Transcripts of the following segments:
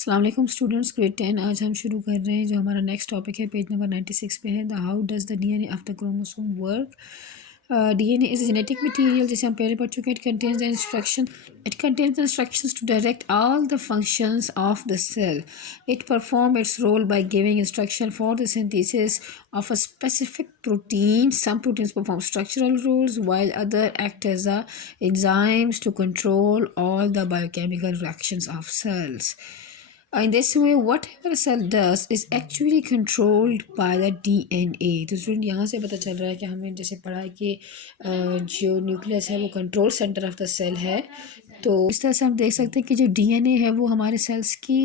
अस्सलाम वालेकुम students, grade 10 आज हम शुरू कर रहे हैं। जो हमारा नेक्स्ट टॉपिक है पेज नंबर 96 पे है the how does the DNA of the chromosome work. DNA is genetic material, जिसे हम पहले पढ़ चुके हैं। It contains the instructions to direct all the functions of the cell. It perform its role by giving instruction for the synthesis of a specific protein. Some proteins perform structural roles while other act as enzymes to control all the biochemical reactions of cells. In this way, whatever a cell does is actually controlled by the DNA. तो student यहाँ से पता चल रहा है कि हमें जैसे पढ़ा है कि जो न्यूक्लियस है वो control centre of the cell है। तो इस तरह से हम देख सकते हैं कि जो डीएनए है वो हमारे सेल्स की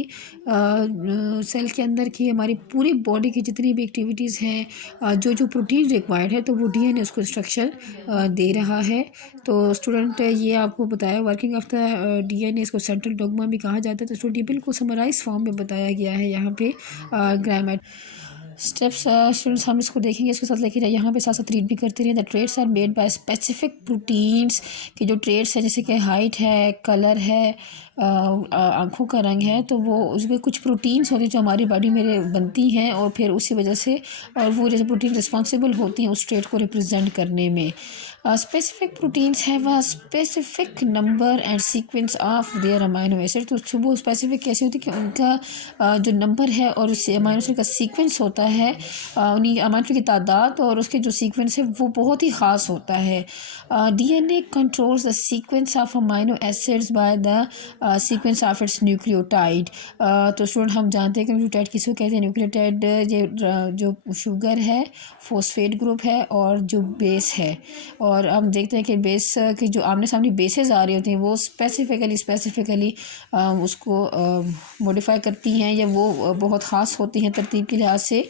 सेल के अंदर की हमारी पूरी बॉडी की जितनी भी एक्टिविटीज़ हैं, जो जो प्रोटीन रिक्वायर्ड है तो वो डीएनए उसको इंस्ट्रक्शन दे रहा है। तो स्टूडेंट ये आपको बताया वर्किंग ऑफ द डीएनए, इसको सेंट्रल डॉग्मा भी कहा जाता है। तो स्टूडेंट ये बिल्कुल समराइज फॉर्म में बताया गया है यहाँ पे ग्रामर स्टेप्स। स्टूडेंट्स हम इसको देखेंगे, इसके साथ लेके यहाँ पे साथ साथ रीड भी करते रहे। The threads are made by specific proteins, के जो ट्रेड्स हैं जैसे कि हाइट है, कलर है, आँखों का रंग है, तो वो उसमें कुछ प्रोटीन्स होते हैं जो हमारी बॉडी में बनती हैं और फिर उसी वजह से और वो जैसे प्रोटीन रिस्पॉन्सिबल होती हैं उस ट्रेड को रिप्रेजेंट करने में। Specific proteins have a specific number and sequence of their amino acid. तो वो स्पेसिफिक कैसे होती है कि उनका जो नंबर है और उस अमाइनो एसिड का सीक्वेंस होता है, उन्हीं अमाइनो एसिड की तादाद और उसके जो सीक्वेंस है वो बहुत ही ख़ास होता है। DNA controls the sequence of amino acids by the sequence of its nucleotide. तो स्टूडेंट हम जानते हैं कि न्यूक्लियोटाइड किसको कहते हैं। न्यूक्लियोटाइड ये जो शुगर है, फॉस्फेट ग्रुप है और जो बेस है। और हम देखते हैं कि बेस की जो आमने सामने बेसेस आ रही होती हैं वो स्पेसिफ़िकली उसको मॉडिफाई करती हैं या वो बहुत ख़ास होती हैं तरतीब के लिहाज से।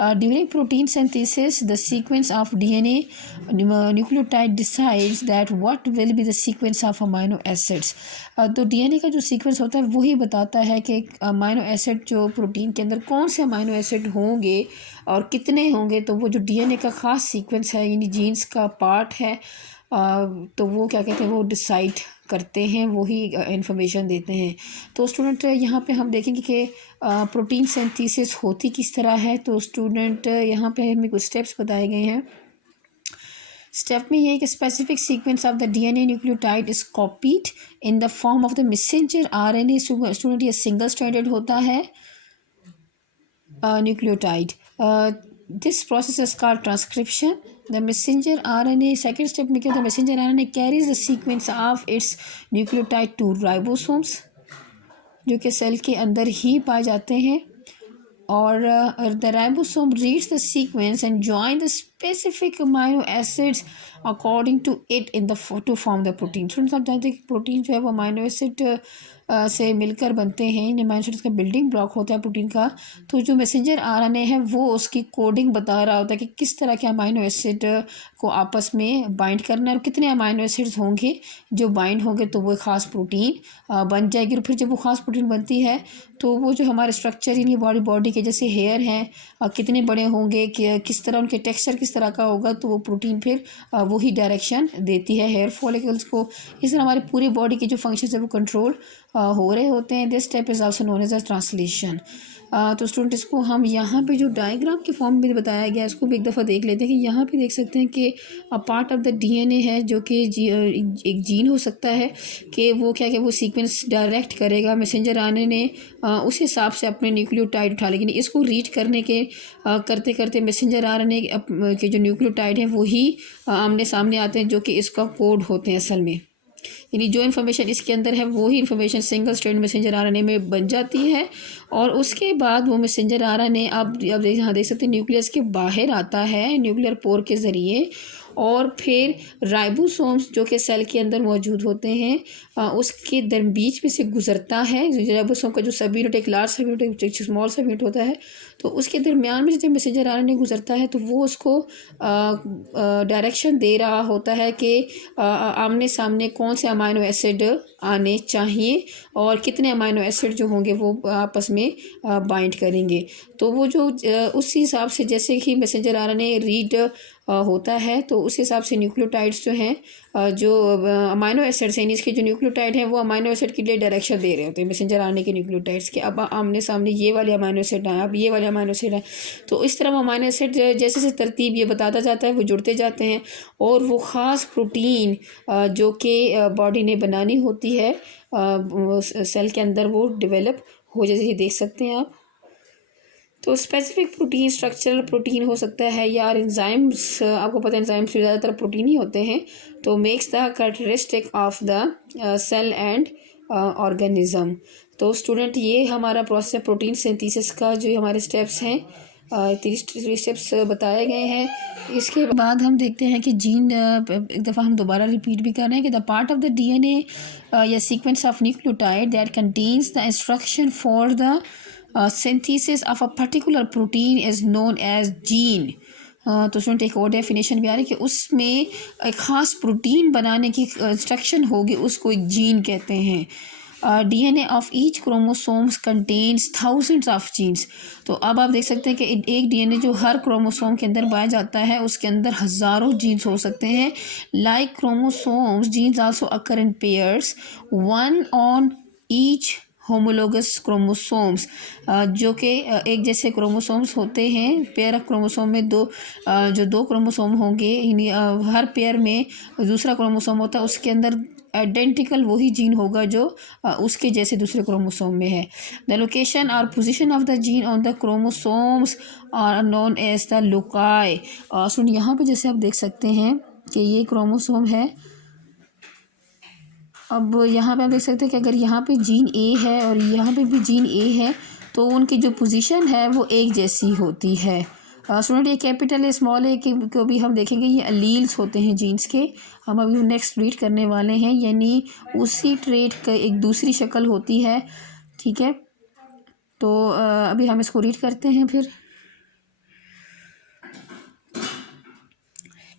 During protein synthesis the sequence of DNA nucleotide decides that what will be the sequence of amino acids. तो डीएनए का जो सीक्वेंस होता है वही बताता है कि अमाइनो एसिड जो प्रोटीन के अंदर कौन से अमाइनो एसिड होंगे और कितने होंगे। तो वो जो डीएनए का ख़ास सीक्वेंस है यानी जीन्स का पार्ट है, तो वो क्या कहते हैं वो डिसाइड करते हैं, वही इंफॉर्मेशन देते हैं। तो स्टूडेंट यहाँ पे हम देखेंगे कि प्रोटीन सिंथेसिस होती किस तरह है। तो स्टूडेंट यहाँ पे हमें कुछ स्टेप्स बताए गए हैं। स्टेप में ये है कि specific sequence of the DNA nucleotide is copied in the form of the messenger RNA. Student ये सिंगल स्ट्रैंडेड होता है nucleotide. This process is called transcription. The messenger RNA second step में क्या होता है, messenger RNA carries the sequence of its nucleotide to ribosomes, जो कि cell के अंदर ही पाए जाते हैं। और the ribosome reads the sequence and join the specific amino acids according to it in the to form the protein. Students आप जानते हैं कि प्रोटीन जो है वो अमाइनो एसिड से मिलकर बनते हैं। इन अमाइनो एसिड्स का बिल्डिंग ब्लॉक होता है प्रोटीन का। तो जो मैसेंजर आरएनए है वो उसकी कोडिंग बता रहा होता है कि किस तरह के अमाइनो एसिड को आपस में बाइंड करना है और कितने अमाइनो एसिड्स होंगे जो बाइंड होंगे तो वो ख़ास प्रोटीन बन जाएगी। और फिर जब वो ख़ास प्रोटीन बनती है तो वो जो हमारे स्ट्रक्चर यानी बॉडी के जैसे हेयर हैं कितने बड़े होंगे, किस तरह उनके टेक्सचर किस तरह का होगा, तो वो प्रोटीन फिर वही डायरेक्शन देती है हेयर फॉलिकल्स को। इस तरह हमारी पूरी बॉडी के जो फंक्शंस है वो कंट्रोल हो रहे होते हैं। This step is also known as a translation. तो स्टूडेंट इसको हम यहाँ पे जो डायग्राम के फॉर्म में बताया गया इसको भी एक दफ़ा देख लेते हैं कि यहाँ पे देख सकते हैं कि पार्ट ऑफ द डीएनए है जो कि एक जीन हो सकता है कि वो क्या कि वो सीक्वेंस डायरेक्ट करेगा मैसेंजर आरएनए उस हिसाब से अपने न्यूक्लियोटाइड उठा लेकिन इसको रीड करने के करते करते मैसेंजर आरएनए के जो न्यूक्लियोटाइड हैं वही आमने सामने आते हैं जो कि इसका कोड होते हैं असल में। यानी जो इन्फॉर्मेशन इसके अंदर है वही information single strand messenger RNA में बन जाती है। और उसके बाद वो मैसेंजर आरएनए अब यहाँ देख सकते हैं न्यूक्लियस के बाहर आता है न्यूक्लियर पोर के ज़रिए और फिर राइबोसोम्स जो कि सेल के अंदर मौजूद होते हैं उसके बीच में से गुजरता है। राइबोसोम का जो सब यूनिट एक लार्ज सब यूनिट एक स्मॉल सब यूनिट होता है तो उसके दरमियान में जब मैसेंजर आरएनए गुजरता है तो वो उसको डायरेक्शन दे रहा होता है कि आमने सामने कौन से अमाइनो एसिड आने चाहिए और कितने अमाइनो एसिड जो होंगे वो आपस में बाइंड करेंगे। तो वो जो उस हिसाब से जैसे ही मैसेंजर आरएनए रीड होता है तो उस हिसाब से न्यूक्लियोटाइड्स जो हैं जो अमाइनो एसिड्स हैं इसके जो न्यूक्लियोटाइड हैं वो अमाइनो एसिड के लिए डायरेक्शन दे रहे होते हैं, मैसेंजर आने के न्यूक्लियोटाइड्स के। अब आमने सामने ये वाले अमाइनो एसिड आए, अब ये वाले अमाइनो एसिड आए, तो इस तरह अमाइनो एसिड जैसे जैसे तरतीब ये बताता जाता है वो जुड़ते जाते हैं, और वो ख़ास प्रोटीन जो कि बॉडी ने बनानी होती है सेल के अंदर, वो डेवलप हो, जैसे ये देख सकते हैं आप। तो स्पेसिफिक प्रोटीन स्ट्रक्चरल प्रोटीन हो सकता है या एंजाइम्स, आपको पता है एंजाइम्स में ज़्यादातर प्रोटीन ही होते हैं, तो makes the characteristic of the cell and organism. तो स्टूडेंट ये हमारा प्रोसेस है प्रोटीन सिंथेसिस का, जो हमारे स्टेप्स हैं 3 स्टेप्स बताए गए हैं। इसके बाद हम देखते हैं कि जीन, एक दफ़ा हम दोबारा रिपीट भी कर रहे हैं कि the part of the DNA या sequence of nucleotide that contains the instruction for the synthesis of a particular protein is known as gene। तो स्टूडेंट एक और डेफिनेशन भी आ रही है कि उसमें एक ख़ास प्रोटीन बनाने की इंस्ट्रक्शन होगी, उसको एक जीन कहते हैं। DNA of each chromosomes contains thousands of genes. तो अब आप देख सकते हैं कि एक DNA जो हर क्रोमोसोम के अंदर पाया जाता है उसके अंदर हज़ारों जीन्स हो सकते हैं। Like chromosomes genes also occur in pairs, one on each homologous chromosomes, जो कि एक जैसे क्रोमोसोम्स होते हैं। पेयर ऑफ क्रोमोसोम में जो दो क्रोमोसोम होंगे, हर पेयर में दूसरा क्रोमोसोम होता है, उसके अंदर आइडेंटिकल वही जीन होगा जो उसके जैसे दूसरे क्रोमोसोम में है। द लोकेशन और position of the gene on the chromosomes are known as the loci. सुन यहाँ पे जैसे आप देख सकते हैं कि ये क्रोमोसोम है। अब यहाँ पे आप देख सकते हैं कि अगर यहाँ पे जीन ए है और यहाँ पे भी जीन ए है, तो उनकी जो पोजीशन है वो एक जैसी होती है। स्टूडेंट ये कैपिटल है, स्मॉल ए को भी हम देखेंगे, ये अलील्स होते हैं जीन्स के। हम अभी नेक्स्ट रीड करने वाले हैं, यानी उसी ट्रेट का एक दूसरी शक्ल होती है, ठीक है। तो अभी हम इसको रीड करते हैं फिर।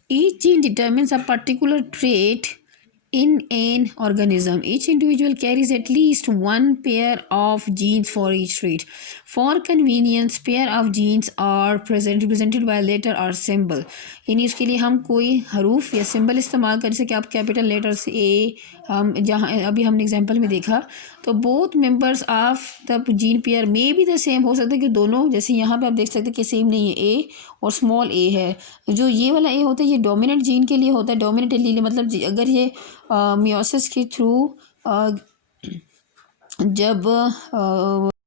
Each gene determines a particular trait in an organism. Each individual carries at least one pair of genes for each trait. For convenience, pair of genes are represented by letter or symbol. यानी उसके लिए हम कोई हरूफ या symbol इस्तेमाल कर, जैसे कि आप कैपिटल लेटर्स ए, हम जहाँ अभी हमने एग्जांपल में देखा, तो both members of the gene pair में भी द सेम हो सकता है कि दोनों, जैसे यहाँ पे आप देख सकते हैं कि सेम नहीं है, ए और स्मॉल ए है। जो ये वाला ए होता है ये डोमिनेंट जीन के लिए होता है, डोमिनेंट एलील, मतलब अगर ये मियोसिस के थ्रू जब